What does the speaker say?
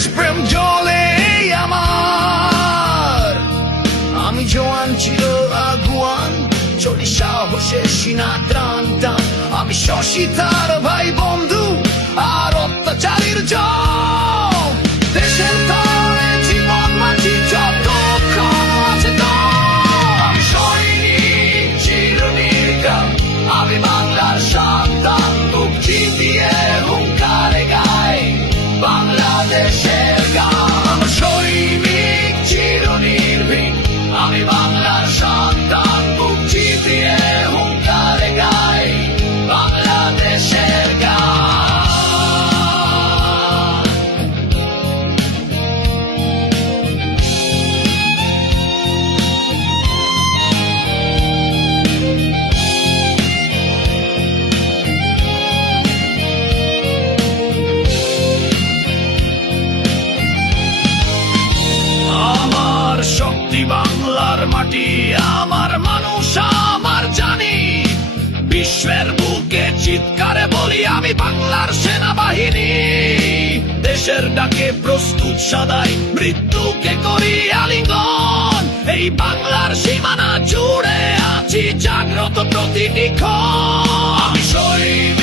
দেশপ্রেম জলে আমার, আমি জোয়ান ছিল আগুয়ান, চলি সাহসে সিনা টান টান। আমি শশী তার ভাই বন্ধু আর অত্যাচারীর জম। দেশের তরে জীবন মাঝি যতক্ষণ আছে দম। আমি সৈনিক চিরনির্ঘাত, আমি বাংলার সন্তান, মুক্তি দিয়ে হুঙ্কারে গাই বাংলাদেশের গান। সৈনিক চিরনির্ভীক, আমি বাংলার সন্তান, মুক্তি দিয়ে হুঙ্কারে গাই বাংলাদেশের গান। আমার শক্তি বাংলার মাটি, আমার মানুষ, আমার জানি। বিশ্বের বুকে চিৎকারে বলি আমি বাংলার সেনাবাহিনী। দেশের ডাকে প্রস্তুত সদাই, মৃত্যুকে করি আলিঙ্গন। এই বাংলার সীমানা জুড়ে আছি জাগ্রত প্রতিটি ক্ষণ। আমি শহীদ